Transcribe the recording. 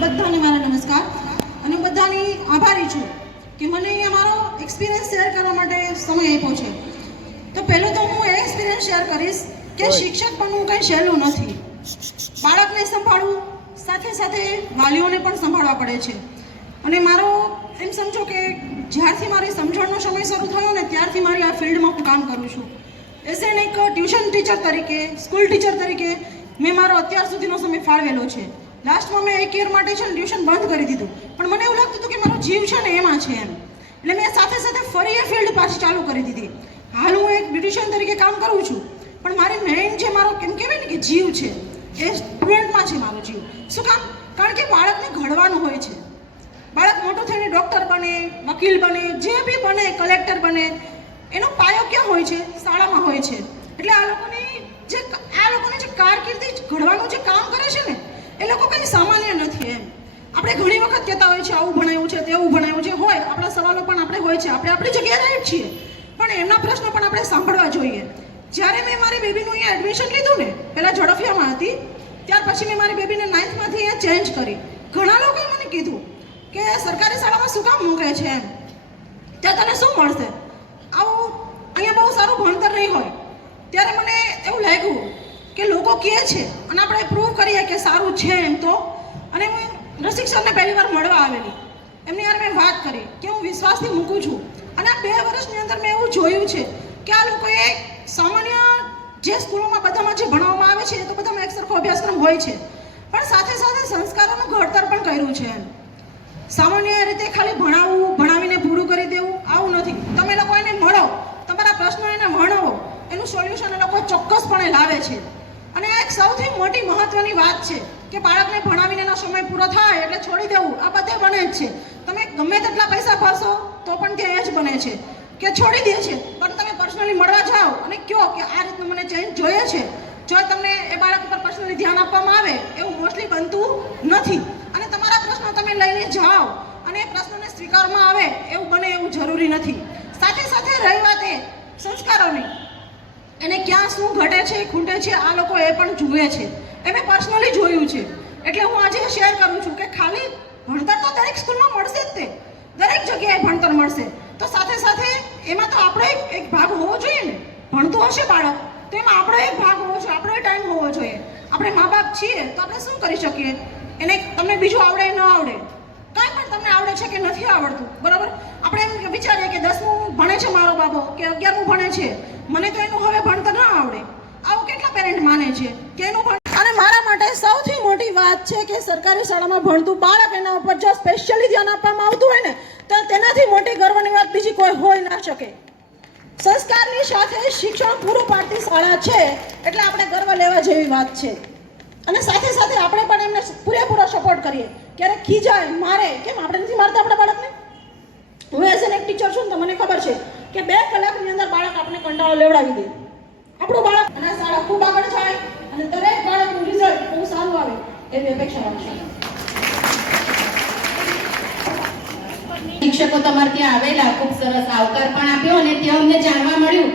બધાને મારા નમસ્કાર અને હું બધાની આભારી છું કે મને અહીંયા મારો એક્સપિરિયન્સ શેર કરવા માટે સમય આપ્યો છે. તો પહેલું તો હું એ એક્સપિરિયન્સ શેર કરીશ કે શિક્ષક બનવું કંઈ સહેલું નથી. બાળકને સંભાળવું સાથે સાથે વાલીઓને પણ સંભાળવા પડે છે. અને મારો એમ સમજો કે જ્યારથી મારી સમજણનો સમય શરૂ થયો ને ત્યારથી મારી આ ફિલ્ડમાં હું કામ કરું છું. એઝ એન એક ટ્યુશન ટીચર તરીકે, સ્કૂલ ટીચર તરીકે મેં મારો અત્યાર સુધીનો સમય ફાળવેલો છે. લાસ્ટમાં મેં 1 યર માટે છે ને ટ્યુશન બંધ કરી દીધું, પણ મને એવું લાગતું હતું કે મારો જીવ છે ને એમાં છે એમ. એટલે મેં સાથે સાથે ફરી એ ફિલ્ડ પાછી ચાલુ કરી દીધી. હાલ હું એક બ્યુટિશિયન તરીકે કામ કરું છું, પણ મારી મેઇન જે મારો કેમ કહેવાય ને કે જીવ છે એ સ્ટુડન્ટમાં છે મારો જીવ. શું કામ? કારણ કે બાળકને ઘડવાનું હોય છે. બાળક મોટું થઈને ડૉક્ટર બને, વકીલ બને, જે બી બને, કલેક્ટર બને, એનો પાયો ક્યાં હોય છે? શાળામાં હોય છે. એટલે આ લોકોને જે કારકિર્દી ઘડવાનું જે કામ કરે છે ને એ લોકો કંઈ સામાન્ય નથી એમ. આપણે ઘણી વખત કહેતા હોય છે આવું ભણાયું છે, તેવું ભણાયું છે, હોય આપણા સવાલો પણ આપણે હોય છે, આપણે આપણી જગ્યાએ રાઈટ છીએ, પણ એમના પ્રશ્નો પણ આપણે સાંભળવા જોઈએ. જ્યારે મેં મારી બેબીનું અહીંયા એડમિશન લીધું ને, પહેલાં ઝડફિયામાં હતી, ત્યાર પછી મેં મારી બેબીને 9thમાંથી અહીંયા ચેન્જ કરી. ઘણા લોકોએ મને કીધું કે સરકારી શાળામાં શું કામ મૂકે છે એમ, ત્યાં તને શું મળશે, આવું અહીંયા બહુ સારું ભણતર નહીં હોય. ત્યારે મને એવું લાગ્યું કે લોકો કહે છે અને આપણે પ્રૂવ કરીએ કે સારું છે એમ. તો અને હું રસિક સરને પહેલી વાર મળવા આવેલી, એમની યાર મેં વાત કરી કે હું વિશ્વાસથી મૂકું છું. અને આ 2 વર્ષની અંદર મેં એવું જોયું છે કે આ લોકોએ સામાન્ય જે સ્કૂલોમાં બધામાં જે ભણાવવામાં આવે છે એ તો બધામાં એક સરખો અભ્યાસક્રમ હોય છે, પણ સાથે સાથે સંસ્કારોનું ઘડતર પણ કર્યું છે એમ. સામાન્ય રીતે ખાલી ભણાવવું, ભણાવીને પૂરું કરી દેવું આવું નથી. તમે લોકો એને મળો, તમારા પ્રશ્નો એને વર્ણવો, એનું સોલ્યુશન એ લોકો ચોક્કસપણે લાવે છે. અને એક સૌથી મોટી મહત્વની વાત છે કે બાળકને ભણાવીને એનો સમય પૂરો થાય એટલે છોડી દેવું, આ બધે બને જ છે. તમે ગમે તેટલા પૈસા ભરશો તો પણ ત્યાં એ જ બને છે કે છોડી દે છે. પણ તમે પર્સનલી મળવા જાઓ અને કહો કે આ રીતનું મને ચેન્જ જોઈએ છે, જો તમને એ બાળક ઉપર પર્સનલી ધ્યાન આપવામાં આવે એવું મોસ્ટલી બનતું નથી. અને તમારા પ્રશ્નો તમે લઈને જાઓ અને એ પ્રશ્નોને સ્વીકારવામાં આવે એવું બને એવું જરૂરી નથી. સાથે સાથે રહી વાત એ સંસ્કારોની, એને ક્યાં શું ઘટે છે, ખૂટે છે, આ લોકો એ પણ જુએ છે. એ મેં પર્સનલી જોયું છે. એટલે હું આજે શેર કરું છું કે ખાલી ભણતર તો દરેક સ્કૂલમાં મળશે જ, તે દરેક જગ્યાએ ભણતર મળશે, તો સાથે સાથે એમાં તો આપણો એક ભાગ હોવો જોઈએ ને. ભણતું હશે બાળક તો એમાં આપણો એક ભાગ હોવો જોઈએ, આપણો ટાઈમ હોવો જોઈએ. આપણે મા બાપ છીએ તો આપણે શું કરી શકીએ? એને તમને બીજું આવડે ન આવડે, કાંઈ પણ તમને આવડે છે કે નથી આવડતું, બરાબર? આપણે એમ વિચારીએ કે 10મું ભણે છે મારો બાબો કે 11મું ભણે છે, મને તો એનું હવે ભણતર ન આવડે. આવું કેટલા પેરેન્ટ માને છે કે એનું અને મારા માટે સૌથી મોટી વાત છે કે સરકારી શાળામાં ભણતું બાળક, એના ઉપર જો સ્પેશિયલી ધ્યાન આપવામાં આવતું હોય ને તો તેનાથી મોટી ગર્વની વાત બીજી કોઈ હોઈ ના શકે. સંસ્કારની સાથે શિક્ષણ પૂરું પાડતી શાળા છે એટલે આપણે ગર્વ લેવા જેવી વાત છે. અને સાથે સાથે આપણે પણ એમને પૂરેપૂરો સપોર્ટ કરીએ. ક્યારેક ખીજાય, મારે, કેમ આપણે નથી મારતા આપણા બાળકને? હું એઝ એન એક ટીચર છું ને તો મને ખબર છે કે 2 કલાકની અંદર બાળક આપણે કંટાળો લેવડાવી દે. આપણું બાળક અને શાળા ખૂબ આગળ જાય અને દરેક બાળકનું રિઝલ્ટ બહુ સારું આવે એવી અપેક્ષા રાખશું. શિક્ષકો તમારે ત્યાં આવેલા, ખૂબ સરસ આવકાર પણ આપ્યો અને ત્યાં અમને જાણવા મળ્યું